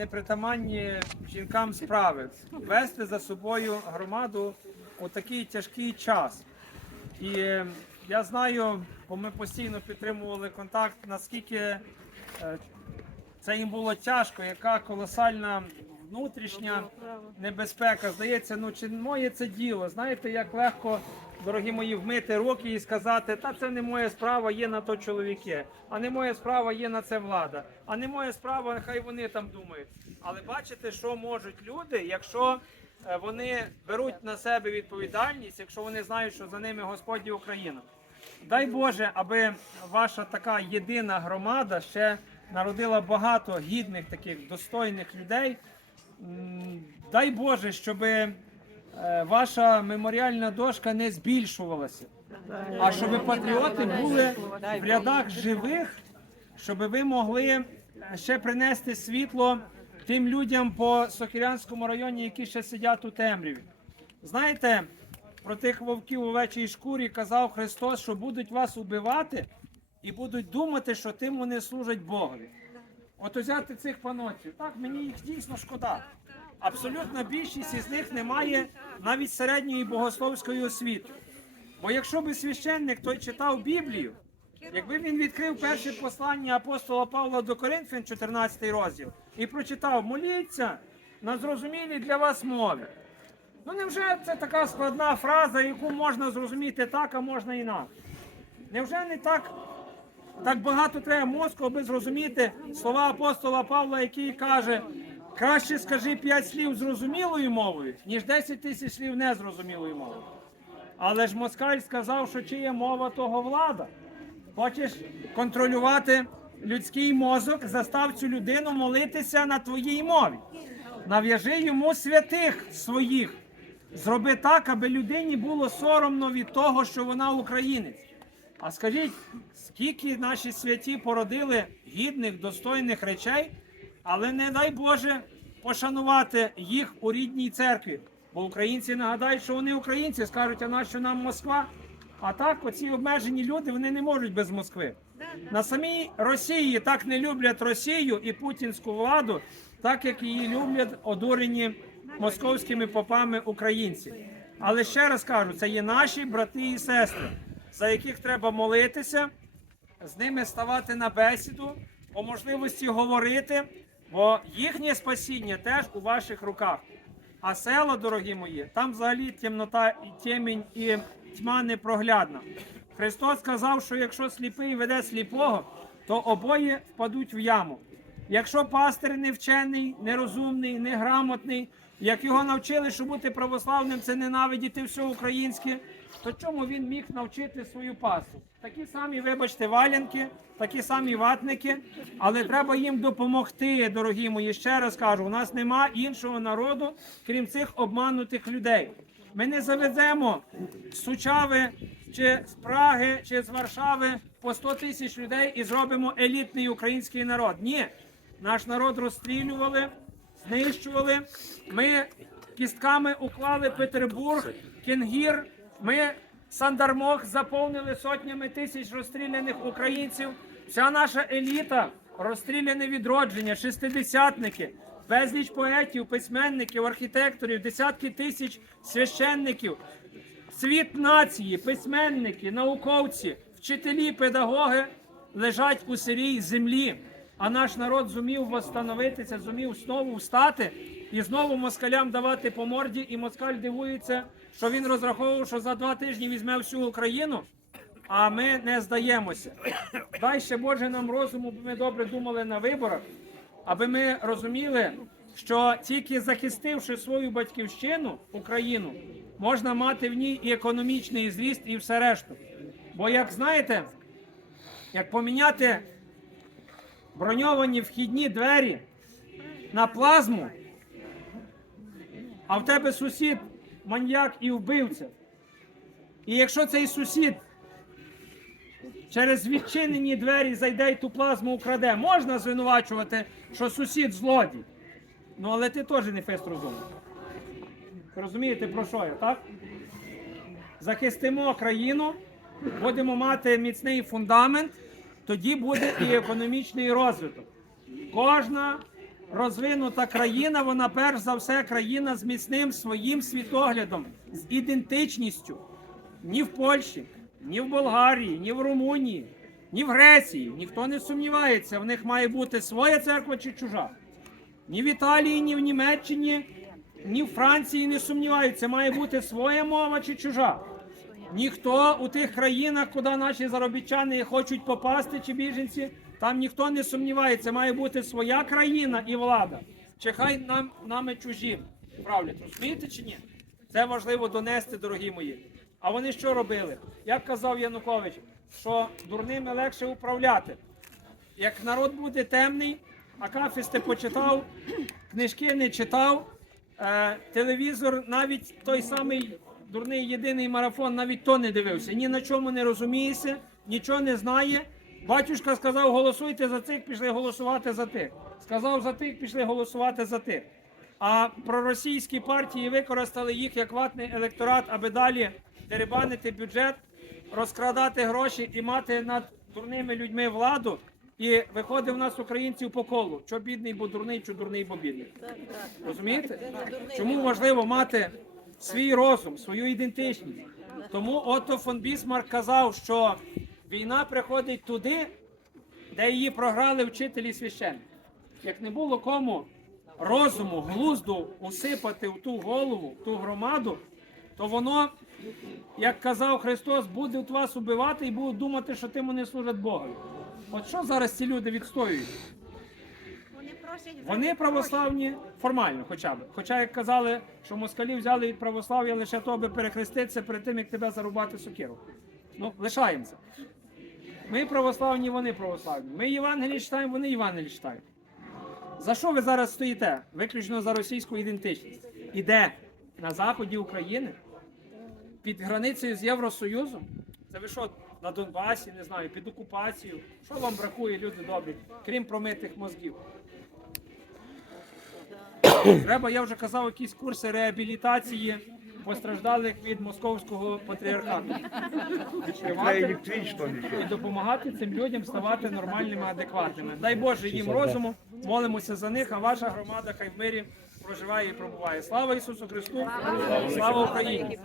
непритаманні жінкам справи вести за собою громаду у такий тяжкий час. І е, я знаю, бо ми постійно підтримували контакт, наскільки е, це їм було тяжко, яка колосальна внутрішня небезпека. Здається, ну чи моє це діло? Знаєте, як легко, дорогі мої, вмити руки і сказати, та це не моя справа, є на то чоловіки, а не моя справа, є на це влада, а не моя справа, нехай вони там думають. Але бачите, що можуть люди, якщо е, вони беруть на себе відповідальність, якщо вони знають, що за ними Господь і Україна. Дай Боже, аби ваша така єдина громада ще народила багато гідних таких достойних людей. Дай Боже, щоб ваша меморіальна дошка не збільшувалася, а щоб патріоти були в рядах живих, щоб ви могли ще принести світло тим людям по Сокирянському районі, які ще сидять у темряві. Знаєте, про тих вовків у овечій шкурі казав Христос, що будуть вас убивати і будуть думати, що тим вони служать Богові. От взяти цих панотів, так мені їх дійсно шкода. Абсолютна більшість із них не має навіть середньої богословської освіти. Бо якщо би священник той читав Біблію, якби він відкрив перше послання апостола Павла до Коринфян, 14 розділ, і прочитав моліться на зрозумілій для вас мові. Ну невже це така складна фраза, яку можна зрозуміти так, а можна інакше? Невже не так, так багато треба мозку, аби зрозуміти слова апостола Павла, який каже, краще скажи п'ять слів зрозумілою мовою, ніж 10 тисяч слів незрозумілою мовою. Але ж москаль сказав, що чиє мова, того влада. Хочеш контролювати людський мозок, застав цю людину молитися на твоїй мові. Нав'яжи йому святих своїх. Зроби так, аби людині було соромно від того, що вона українець. А скажіть, скільки наші святі породили гідних, достойних речей, але не дай Боже пошанувати їх у рідній церкві. Бо українці нагадають, що вони українці, скажуть, а нащо нам Москва? А так, оці обмежені люди вони не можуть без Москви. На самій Росії так не люблять Росію і путінську владу, так як її люблять одурені московськими попами українці. Але ще раз кажу, це є наші брати і сестри, за яких треба молитися, з ними ставати на бесіду, по можливості говорити, бо їхнє спасіння теж у ваших руках. А село, дорогі мої, там взагалі темнота і темінь і тьма непроглядна. Христос сказав, що якщо сліпий веде сліпого, то обоє впадуть в яму. Якщо пастир невчений, нерозумний, неграмотний, як його навчили, що бути православним це ненавидіти все українське, то чому він міг навчити свою пасу? Такі самі, вибачте, валянки, такі самі ватники, але треба їм допомогти, дорогі мої. Ще раз кажу, у нас нема іншого народу, крім цих обманутих людей. Ми не заведемо з Сучави чи з Праги чи з Варшави по 100 тисяч людей і зробимо елітний український народ. Ні, наш народ розстрілювали, знищували. Ми кістками уклали Петербург, Кінгір. Ми Сандармох заповнили сотнями тисяч розстріляних українців. Вся наша еліта розстріляне відродження, шестидесятники, безліч поетів, письменників, архітекторів, десятки тисяч священників, світ нації, письменники, науковці, вчителі, педагоги лежать у сирій землі. А наш народ зумів восстановитися, зумів знову встати і знову москалям давати по морді. І москаль дивується, що він розраховував, що за два тижні візьме всю Україну. А ми не здаємося. Дай ще Боже нам розуму, бо ми добре думали на виборах, аби ми розуміли, що тільки захистивши свою батьківщину, Україну, можна мати в ній і економічний зріст, і все решту. Бо, як знаєте, як поміняти броньовані вхідні двері на плазму, а в тебе сусід маньяк і вбивця. І якщо цей сусід через відчинені двері зайде і ту плазму украде, можна звинувачувати, що сусід злодій. Ну але ти теж не фест розумний. Розумієте, про що я, так? Захистимо країну, будемо мати міцний фундамент, тоді буде і економічний розвиток. Кожна розвинута країна, вона перш за все країна з міцним своїм світоглядом, з ідентичністю. Ні в Польщі, ні в Болгарії, ні в Румунії, ні в Греції. Ніхто не сумнівається, в них має бути своя церква чи чужа. Ні в Італії, ні в Німеччині, ні в Франції не сумніваються, має бути своя мова чи чужа. Ніхто у тих країнах, куди наші заробітчани хочуть попасти чи біженці, там ніхто не сумнівається, має бути своя країна і влада. Чи хай нам нами чужі правлять. Розумієте чи ні? Це важливо донести, дорогі мої. А вони що робили? Як казав Янукович, що дурними легше управляти. Як народ буде темний, акафісти почитав, книжки не читав, е, телевізор, навіть той самий дурний єдиний марафон, навіть то не дивився. Ні на чому не розуміється, нічого не знає. Батюшка сказав, голосуйте за цих, пішли голосувати за тих. Сказав за тих, пішли голосувати за тих. А проросійські партії використали їх як ватний електорат, аби далі дерибанити бюджет, розкрадати гроші і мати над дурними людьми владу. І виходить в нас українців по колу. Що бідний, бо дурний, що дурний, бо бідний. Розумієте? Чому важливо мати свій розум, свою ідентичність? Тому Отто фон Бісмарк казав, що війна приходить туди, де її програли вчителі священники. Як не було кому розуму, глузду усипати в ту голову, в ту громаду, то воно, як казав Христос, буде вас убивати і будуть думати, що тим вони служать Богові. От що зараз ці люди відстоюють? Вони православні формально, хоча б. Хоча, як казали, що москалі взяли від православ'я лише то, аби перехреститися перед тим, як тебе зарубати сокиру. Ну, лишаємося. Ми православні, вони православні. Ми Євангелії читаємо, вони Євангелії читають. За що ви зараз стоїте? Виключно за російську ідентичність. І де? На заході України? Під границею з Євросоюзом? Це ви що, на Донбасі, не знаю, під окупацією? Що вам бракує, люди добрі, крім промитих мозгів? Треба, я вже казав, якісь курси реабілітації постраждалих від московського патріархату. І допомагати цим людям ставати нормальними, адекватними. Дай Боже їм розуму, молимося за них, а ваша громада хай в мирі проживає і пробуває. Слава Ісусу Христу! Слава Україні!